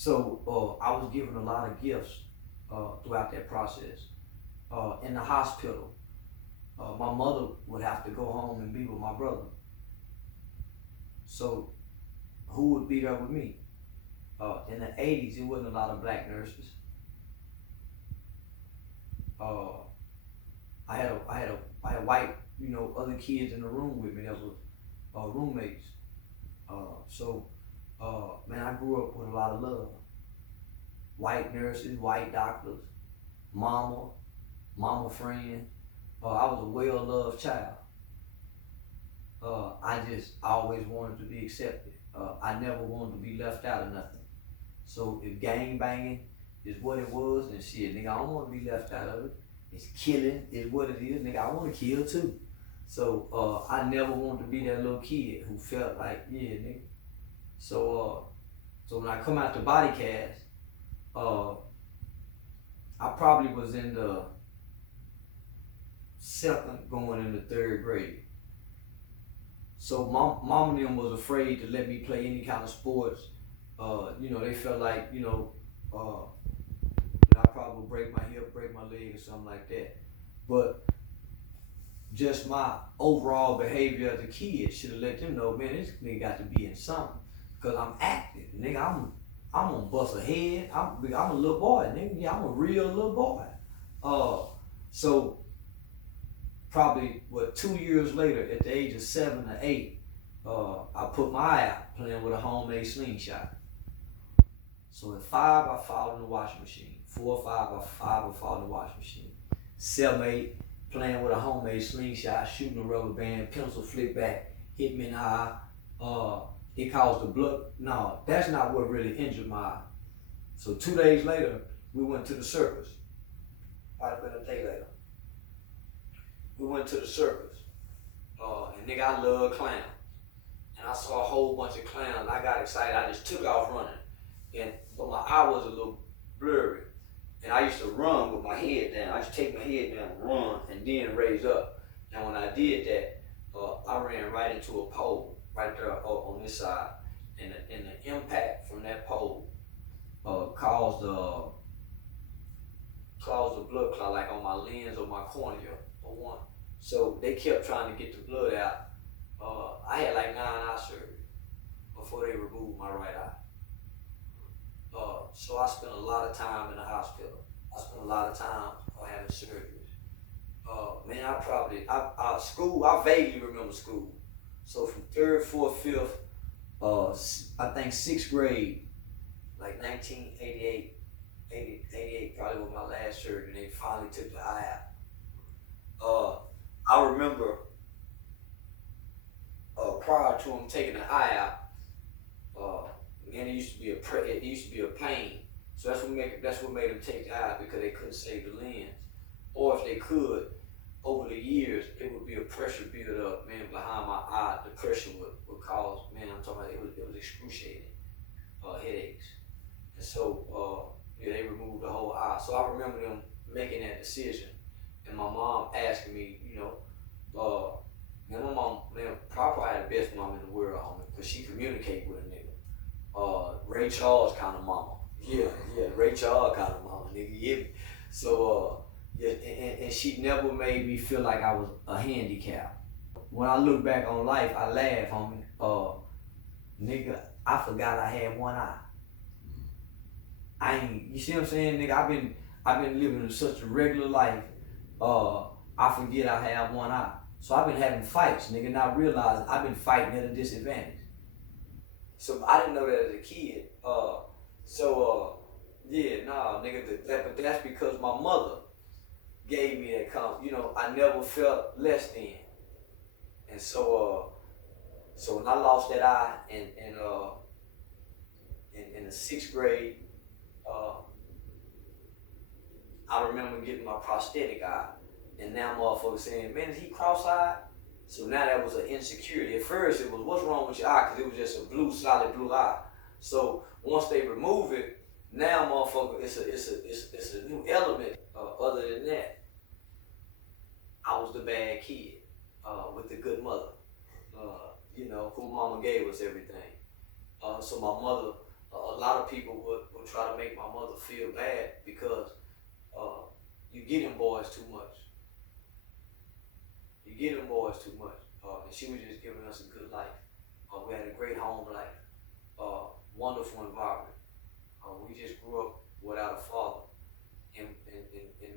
So I was given a lot of gifts throughout that process. In the hospital, my mother would have to go home and be with my brother. So who would be there with me? In the 80s, it wasn't a lot of black nurses. Uh, I had white, other kids in the room with me that were roommates. Man, I grew up with a lot of love. White nurses, white doctors, mama, mama friend. I was a well-loved child. I always wanted to be accepted. I never wanted to be left out of nothing. So if gang banging is what it was, then shit, nigga, I don't want to be left out of it. It's killing is what it is, nigga. I want to kill too. So I never wanted to be that little kid who felt like, yeah, nigga. So when I come out the body cast, uh, I probably was in the second going into third grade. So mom and them was afraid to let me play any kind of sports. They felt like, I probably would break my hip, break my leg or something like that. But just my overall behavior as a kid should have let them know, man, this nigga got to be in something. Cause I'm active, nigga. I'm gonna bust a head. I'm a little boy, nigga. Yeah, I'm a real little boy. So probably 2 years later, at the age of 7 or 8, I put my eye out playing with a homemade slingshot. So at 5, I followed in the washing machine. 4 or 5, I followed in the washing machine. 7, 8, playing with a homemade slingshot, shooting a rubber band, pencil flick back, hit me in the eye. It caused the blood. No, that's not what really injured my eye. So 2 days later, we went to the circus. Might have been a day later. We went to the circus. And nigga, I love clowns. And I saw a whole bunch of clowns. I got excited. I just took off running. But my eye was a little blurry. And I used to run with my head down. I used to take my head down, run, and then raise up. And when I did that, I ran right into a pole right there on this side. And the impact from that pole caused a blood clot like on my lens or my cornea or one. So they kept trying to get the blood out. I had like 9 eye surgery before they removed my right eye. So I spent a lot of time in the hospital. I spent a lot of time having surgeries. Man, Skool, I vaguely remember school. So from 3rd, 4th, 5th, I think 6th grade, like 1988, 88 probably was my last surgery, and they finally took the eye out. I remember prior to them taking the eye out, man, it used to be a pain. So that's what made them take the eye out, because they couldn't save the lens. Or if they could, over the years, it would be a pressure build up, man, behind my eye. The pressure would cause, man, I'm talking about, it was excruciating headaches. And so, they removed the whole eye. So I remember them making that decision, and my mom asking me, man, my mom, man, probably had the best mom in the world, homie, because she communicated with a nigga. Ray Charles kind of mama. Yeah, Ray Charles kind of mama, nigga, you hear me? So, and she never made me feel like I was a handicap. When I look back on life, I laugh, homie. Nigga, I forgot I had one eye. You see what I'm saying, nigga? I've been living such a regular life. I forget I have one eye. So I've been having fights, nigga, not realizing I've been fighting at a disadvantage. So I didn't know that as a kid. Nigga, but that's because my mother gave me that I never felt less than. And so when I lost that eye in the 6th grade, I remember getting my prosthetic eye, and now motherfuckers saying, man, is he cross-eyed? So now that was an insecurity. At first it was, what's wrong with your eye? Because it was just a solid blue eye. So once they remove it, now motherfucker, it's a new element. Other than that, I was the bad kid with the good mother, who mama gave us everything. So my mother a lot of people would try to make my mother feel bad because uh, you get them boys too much. You get them boys too much. And she was just giving us a good life. We had a great home life, wonderful environment. We just grew up without a father and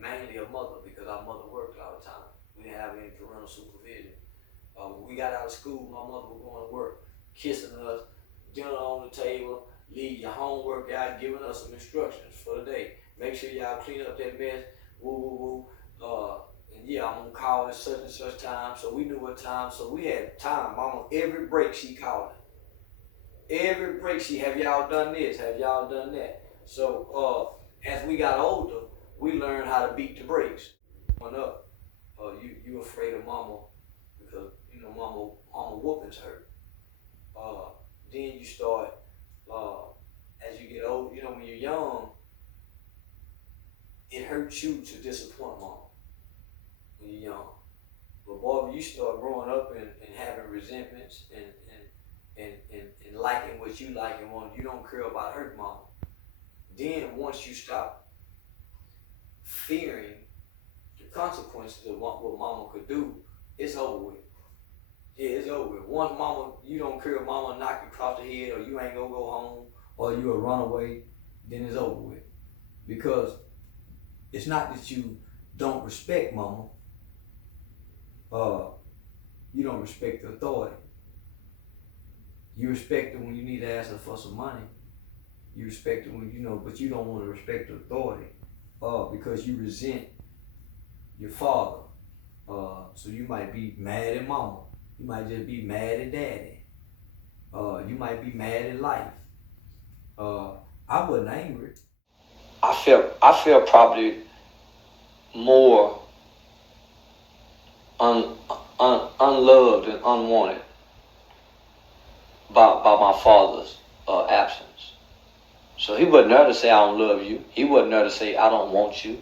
mainly a mother because our mother worked all the time. We didn't have any parental supervision. When we got out of school, my mother was going to work, kissing us, dinner on the table, leave your homework out, giving us some instructions for the day. Make sure y'all clean up that mess, woo, woo, woo. And yeah, I'm gonna call at such and such time. So we knew what time. So we had time. Mama, every break she called it. Every break she, have y'all done this? Have y'all done that? So as we got older, we learned how to beat the brakes. Growing up, you afraid of mama because you know mama whoopings hurt. Uh, then you start uh, as you get old. You know when you're young, it hurts you to disappoint mama when you're young. But boy, when you start growing up and having resentments and liking what you like and want, you don't care about hurt mama. Then once you stop fearing the consequences of what mama could do, it's over with. Yeah, it's over with. Once mama, you don't care if mama knock you across the head or you ain't gonna go home or you a runaway, then it's over with. Because it's not that you don't respect mama, you don't respect the authority. You respect her when you need to ask her for some money. You respect her when you know, but you don't want to respect the authority, because you resent your father. So you might be mad at mama. You might just be mad at daddy. You might be mad at life. I wasn't angry. I felt probably more unloved and unwanted by my father's absence. So he wasn't there to say I don't love you. He wasn't there to say I don't want you.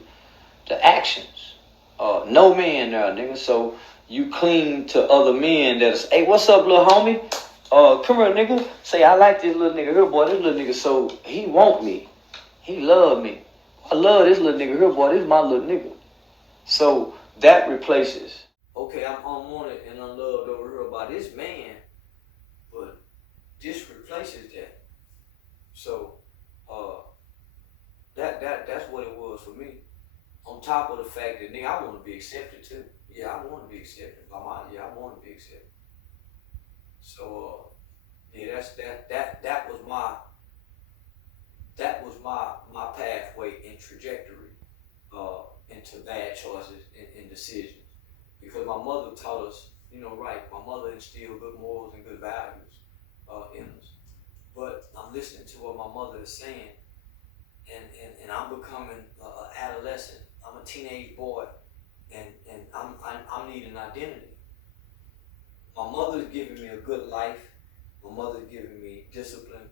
The actions. No man there, nigga. So you cling to other men that's, hey, what's up, little homie? Come here, nigga. Say, I like this little nigga here, boy. This little nigga, so he want me. He love me. I love this little nigga here, boy. This is my little nigga. So that replaces. Okay, I'm unwanted and unloved over here by this man, but this replaces that. So that's what it was for me. On top of the fact that nigga, I want to be accepted too. Yeah, I want to be accepted by my. Yeah, I want to be accepted. So yeah, that was my pathway and trajectory into bad choices and decisions. Because my mother taught us, you know, right. My mother instilled good morals and good values in us. But I'm listening to what my mother is saying, and I'm becoming an adolescent. I'm a teenage boy, and I'm needing identity. My mother's giving me a good life. My mother's giving me discipline.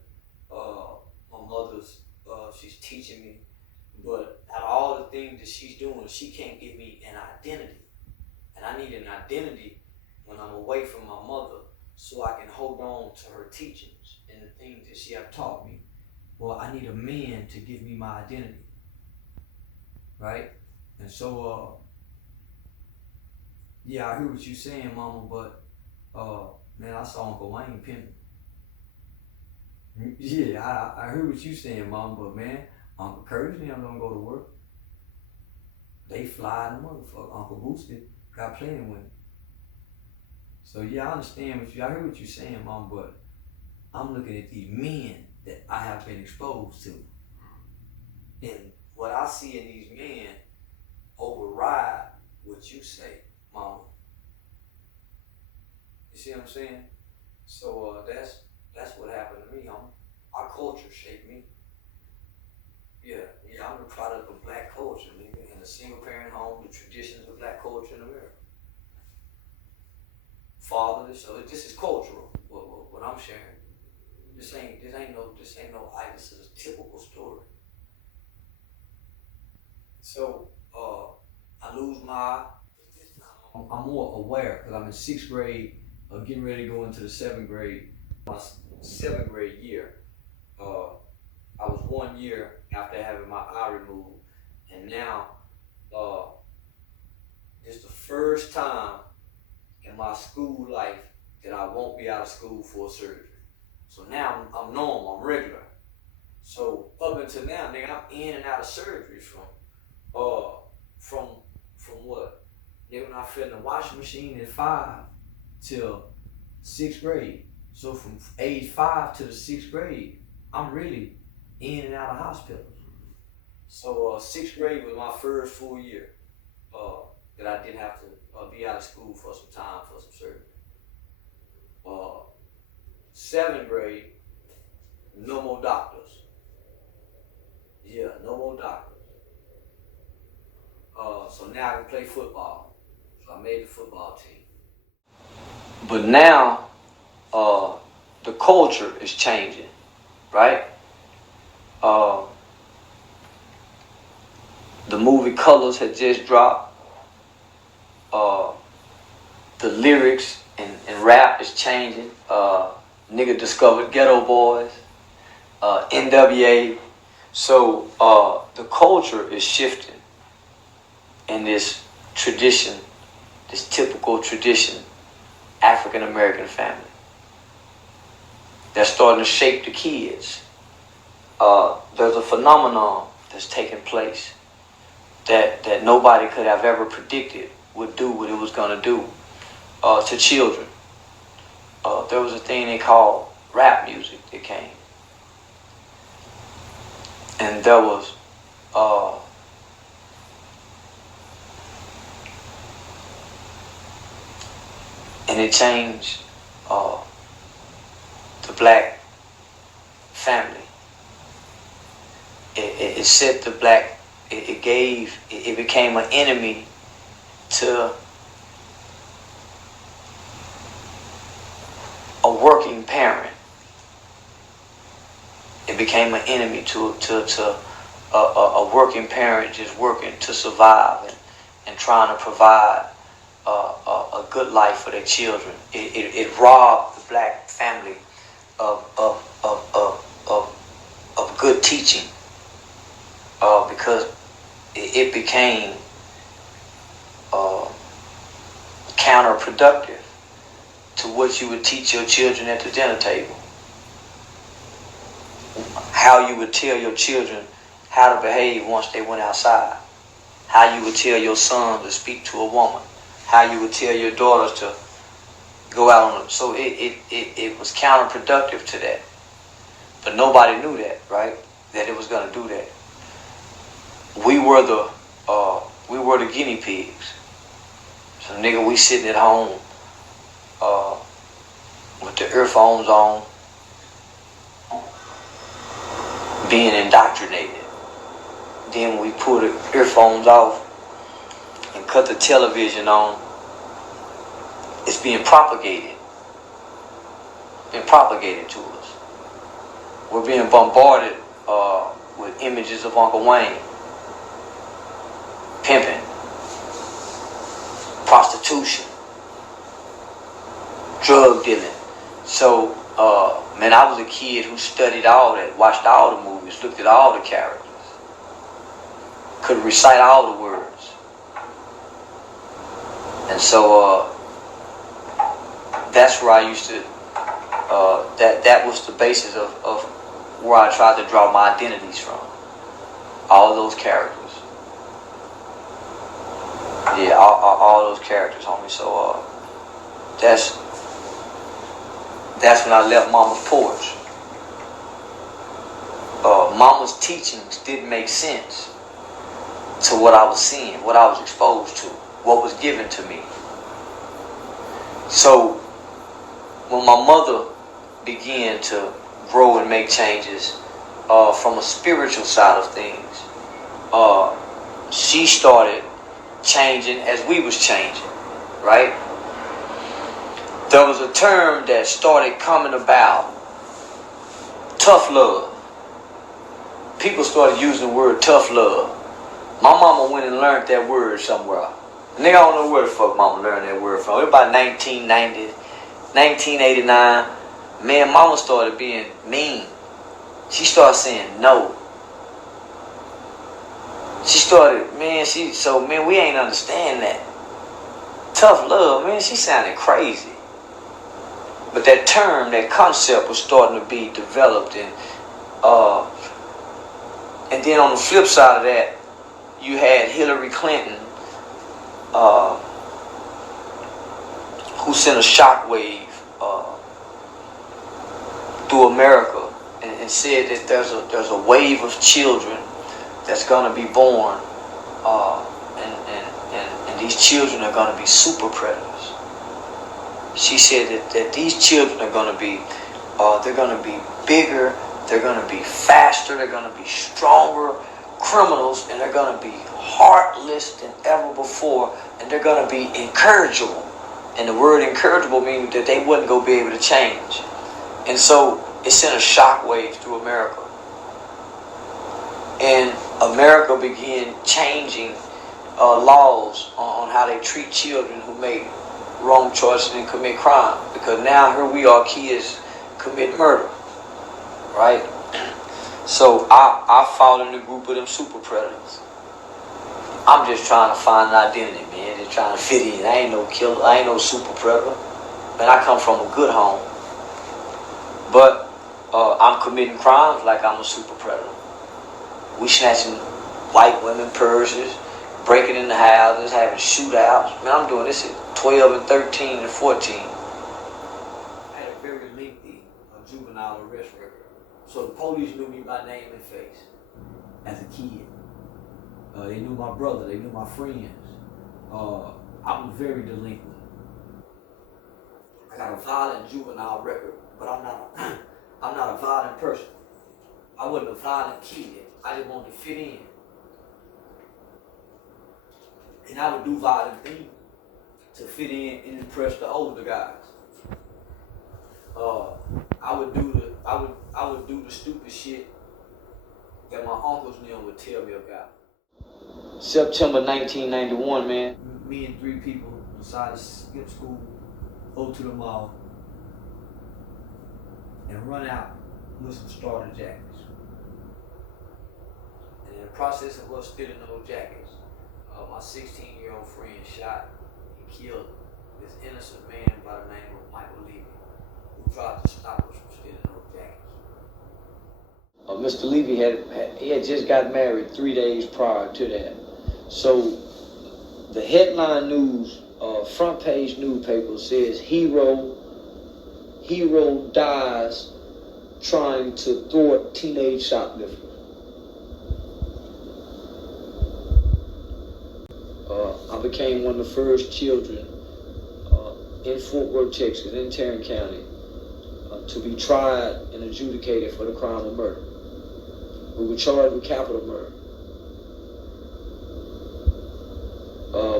My mother's she's teaching me. But out of all the things that she's doing, she can't give me an identity. And I need an identity when I'm away from my mother so I can hold on to her teachings and the things that she have taught me. Well, I need a man to give me my identity. Right? And so, yeah, I hear what you're saying, mama, but man, I saw Uncle Wayne pimping. Yeah, I heard what you saying, mama, but man, Uncle Curtis and them don't go to work. They fly the motherfucker. Uncle Boosted got plenty of women. So yeah, I understand what you. I heard what you're saying, mom, but I'm looking at these men that I have been exposed to, and what I see in these men override what you say, mama. You see what I'm saying? So that's what happened to me, homie. Our culture shaped me. Yeah, I'm the product of black culture, nigga. In a single parent home, the traditions of black culture in America. Fatherless, so this is cultural. What I'm sharing. This ain't no. This is a typical story. So I lose my. I'm more aware because I'm in 6th grade, getting ready to go into the 7th grade. My 7th grade year. I was 1 year after having my eye removed, and now it's the first time in my school life that I won't be out of school for a surgery. So now I'm normal, I'm regular. So up until now, nigga, I'm in and out of surgeries from what? Nigga, when I fell in the washing machine at 5 till 6th grade. So from age 5 to the 6th grade, I'm really in and out of hospitals. So 6th grade was my first full year that I didn't have to be out of school for some time for some surgery. 7th grade, no more doctors. Yeah, no more doctors. So now I can play football. So I made the football team. But now, the culture is changing, right? The movie Colors had just dropped. The lyrics and rap is changing. Nigga discovered Ghetto Boys, NWA. So the culture is shifting in this tradition, this typical tradition, African American family. They're starting to shape the kids. There's a phenomenon that's taking place that nobody could have ever predicted would do what it was going to do to children. There was a thing they called rap music that came. And there was and it changed the black family. It set the black, it became an enemy to a working parent. It became an enemy to a working parent just working to survive and trying to provide a good life for their children. It robbed the black family of good teaching because it became counterproductive to what you would teach your children at the dinner table. How you would tell your children how to behave once they went outside. How you would tell your son to speak to a woman. How you would tell your daughters to go out on them. So it was counterproductive to that. But nobody knew that, right? That it was going to do that. We were the guinea pigs. So nigga, we sitting at home with the earphones on, being indoctrinated. Then we pull the earphones off and cut the television on. It's being propagated. Being propagated to us. We're being bombarded with images of Uncle Wayne. Pimping. Prostitution. Drug dealing. So, man, I was a kid who studied all that, watched all the movies, looked at all the characters. Could recite all the words. And so, that's where I used to, that was the basis of where I tried to draw my identities from. All those characters. Yeah, all those characters, homie. So, that's when I left Mama's porch. Mama's teachings didn't make sense to what I was seeing, what I was exposed to, what was given to me. So, when my mother began to grow and make changes from a spiritual side of things, she started changing as we was changing, right? There was a term that started coming about, tough love. People started using the word tough love. My mama went and learned that word somewhere. Nigga, I don't know where the fuck mama learned that word from. It was about 1990, 1989. Man, mama started being mean. She started saying no. She started, man, we ain't understand that. Tough love, man, she sounded crazy. But that term, that concept was starting to be developed, and then on the flip side of that, you had Hillary Clinton, who sent a shockwave through America, and said that there's a wave of children that's gonna be born, and these children are gonna be super predators. She said that these children are gonna be, they're gonna be bigger, they're gonna be faster, they're gonna be stronger criminals, and they're gonna be heartless than ever before, and they're gonna be incorrigible. And the word incorrigible means that they wouldn't go be able to change. And so it sent a shockwave through America. And America began changing laws on how they treat children who make wrong choices and commit crime. Because now here we are, kids commit murder, right? So I fall in the group of them super predators. I'm just trying to find an identity, man. Just trying to fit in. I ain't no killer. I ain't no super predator. Man, I come from a good home. But I'm committing crimes like I'm a super predator. We snatching white women purses, breaking into houses, having shootouts. Man, I'm doing this at 12 and 13 and 14. I had a very lengthy juvenile arrest record. So the police knew me by name and face as a kid. They knew my brother, they knew my friends. I was very delinquent. I got a violent juvenile record, but I'm not a violent person. I wasn't a violent kid. I just wanted to fit in. And I would do violent things to fit in and impress the older guys. I would do the stupid shit that my uncles and them would tell me about. September 1991, man. Me and 3 people decided to skip school, go to the mall, and run out with some starter jackets. And in the process of us stealing those jackets, my 16-year-old friend shot and killed this innocent man by the name of Michael Levy, who tried to stop us from stealing those jackets. Mr. Levy had just got married 3 days prior to that. So the headline news, front page newspaper says hero dies trying to thwart teenage shoplifters. I became one of the first children in Fort Worth, Texas, in Tarrant County, to be tried and adjudicated for the crime of murder. We were charged with capital murder.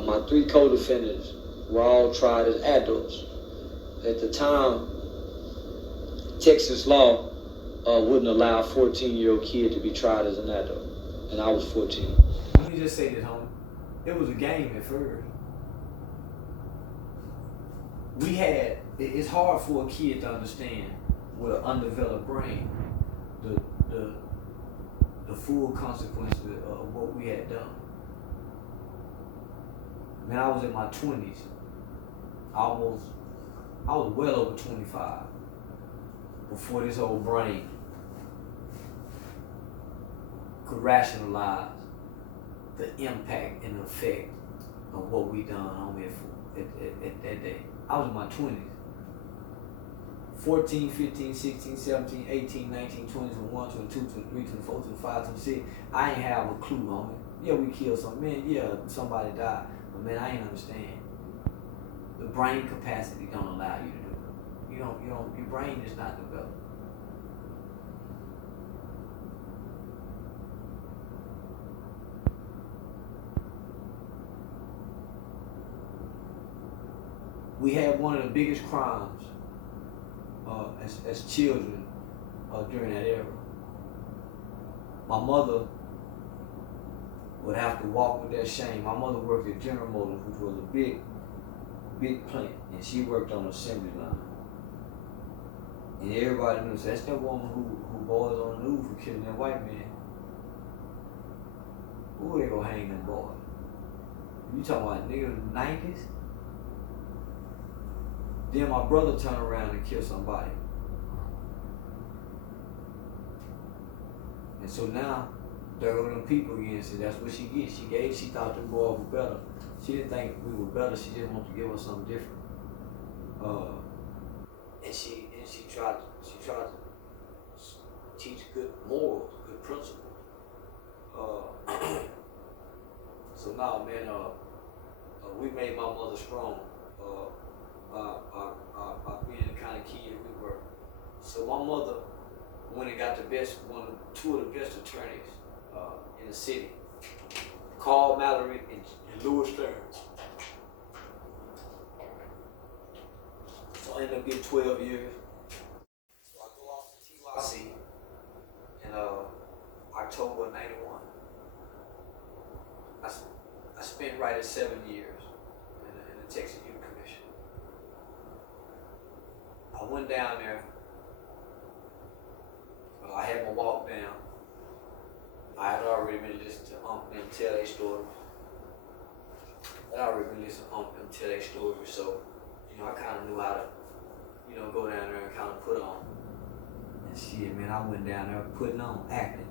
My 3 co-defendants were all tried as adults. At the time, Texas law wouldn't allow a 14-year-old kid to be tried as an adult, and I was 14. Let me just say this, homie. It was a game at first. It's hard for a kid to understand with an undeveloped brain the full consequences of what we had done. Man, I was in my 20s. I was well over 25 before this old brain could rationalize the impact and the effect of what we done on me at that day. I was in my 20s. 14, 15, 16, 17, 18, 19, 20, 21, 22, 23, 24, 25, 26. I ain't have a clue, homie. Yeah, we killed some men. Yeah, somebody died. But man, I ain't understand. The brain capacity don't allow you to do it. Your brain is not developed. We had one of the biggest crimes as children during that era. My mother would have to walk with that shame. My mother worked at General Motors, which was a big plant, and she worked on the assembly line. And everybody knew, so that's that woman who boys on the news for killing that white man. Who they gonna hang them boys? You talking about niggas in the 90s? Then my brother turned around and killed somebody. And so now, there go them people again, so that's what she gets. She thought them boys were better. She didn't think we were better, she just wanted to give us something different. And she tried to teach good morals, good principles. So now, man, we made my mother strong by being the kind of kid we were. So my mother went and got two of the best attorneys in the city, Carl Mallory and Louis Stern. So I ended up getting 12 years. So I go off to TYC in October of '91. I spent right at 7 years in the Texas Youth Commission. I went down there. I had my walk down. I had already been listening to them tell their stories. So, I kind of knew how to, go down there and kind of put on. And shit, man, I went down there putting on, acting.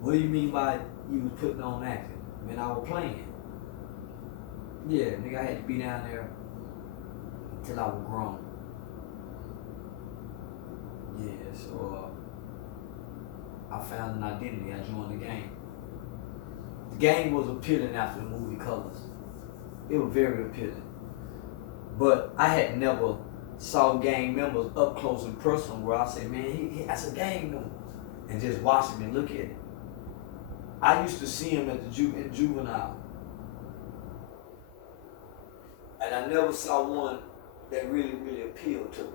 What do you mean by you was putting on acting? Man, I was playing. Yeah, nigga, I had to be down there until I was grown. Yeah, so I found an identity. I joined the gang. The gang was appealing after the movie Colors. It was very appealing. But I had never saw gang members up close and personal where I say, man, that's a gang member. And just watch him and look at it. I used to see him at the juvenile. And I never saw one that really, really appealed to me.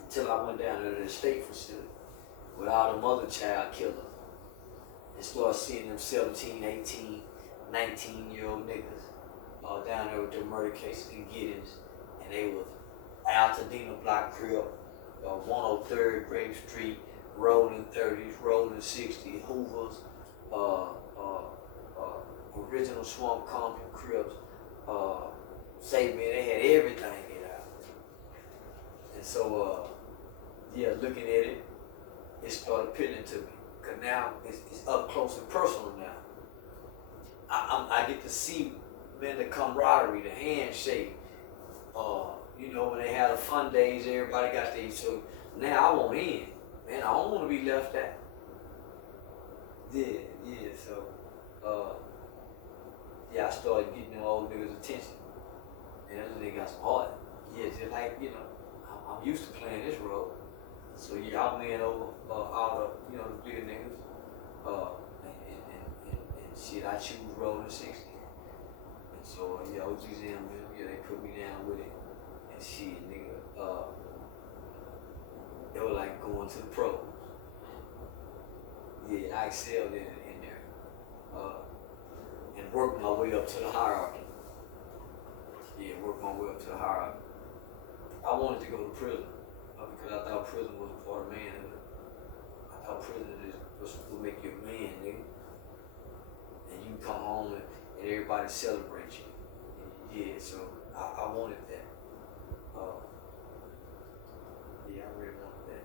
Until I went down to the state facility with all them other child killers and started seeing them 17, 18, 19-year-old niggas down there with their murder cases in Giddens. And they was Altadena Block Crib, 103rd Grape Street, rolling 30s, rolling 60s, Hoovers, original Swamp Compton Cribs, say, man, they had everything in out. And so, looking at it, it started appealing to me. Cause now it's up close and personal now. I get to see, man, the camaraderie, the handshake. When they had the fun days, everybody got there. So now I want in. Man, I don't want to be left out. So, I started getting them old niggas' attention. And those niggas got some heart. Yeah, just like, I'm used to playing this role. So I went over all the, the bigger niggas. And shit, I choose rolling 60. And so, OG's in, they put me down with it. And shit, nigga, they were like going to the pros. Yeah, I excelled in there. And worked my way up to the hierarchy. I wanted to go to prison because I thought prison was a part of manhood. I thought prison would make you a man, nigga. And you come home and everybody celebrate you. Yeah, so I wanted that. I really wanted that.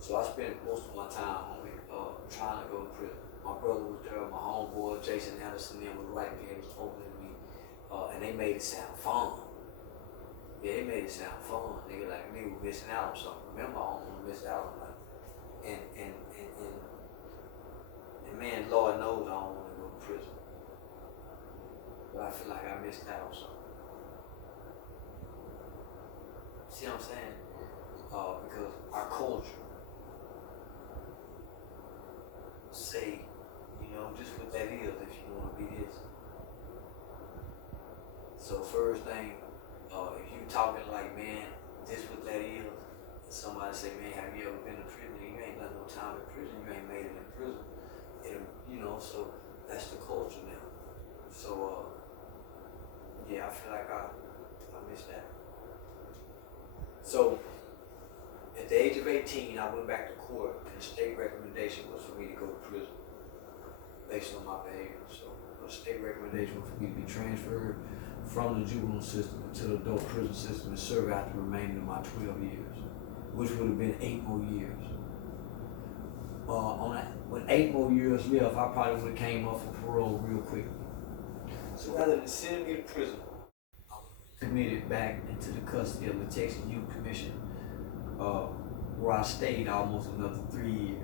So I spent most of my time on it, trying to go to prison. My brother was there, my homeboy, Jason Anderson, them was right there, was opening me. And they made it sound fun. Yeah, they made it sound fun. Nigga, like me was missing out on something. Remember, I don't want to miss out on nothing. And man, Lord knows I don't want to go to prison. But I feel like I missed out on something. See what I'm saying? Because our culture say, just what that is if you want to be this. So first thing, if you talking like, man, this what that is, and somebody say, man, have you ever been to prison? You ain't done no time in prison, you ain't made it in prison. So that's the culture now. So Yeah, I feel like I missed that. So at the age of 18, I went back to court, and the state recommendation was for me to go to prison based on my behavior. So the state recommendation was for me to be transferred from the juvenile system to the adult prison system and serve out the remainder of my 12 years, which would have been 8 more years. When 8 more years left, I probably would have came up for parole real quickly. So rather than sending me to prison, I was committed back into the custody of the Texas Youth Commission, where I stayed almost another 3 years.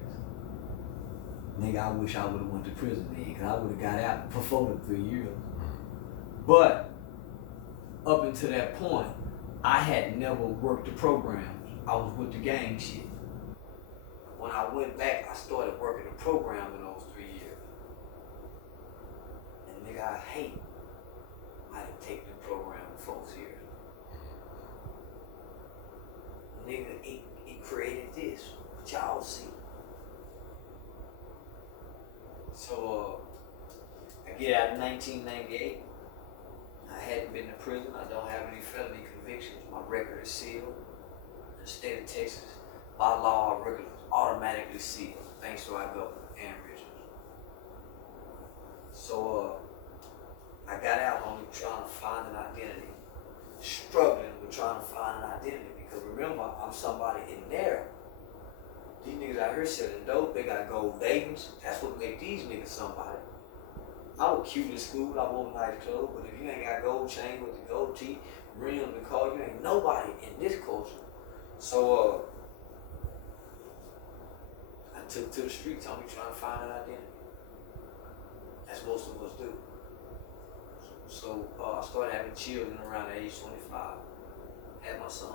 Nigga, I wish I would have went to prison then, because I would have got out before the 3 years. But up until that point, I had never worked the programs. I was with the gang shit. When I went back, I started working the program in those 3 years. And nigga, I didn't take the program for 4 years. Nigga, it created this, what y'all see. So I get out in 1998. I hadn't been to prison. I don't have any felony convictions. My record is sealed. In the state of Texas, by law, our record is automatically sealed, thanks to our governor and Richards. So I got out only trying to find an identity, struggling with trying to find an identity, because remember, I'm somebody in there. These niggas out here selling dope, they got gold Dayton's. That's what make these niggas somebody. I was cute in school, I wore nice clothes, but if you ain't got gold chain with the gold teeth, ring on the car, you ain't nobody in this culture. So I took to the streets, I'm trying to find an identity. As most of us do. So I started having children around the age 25. Had my son.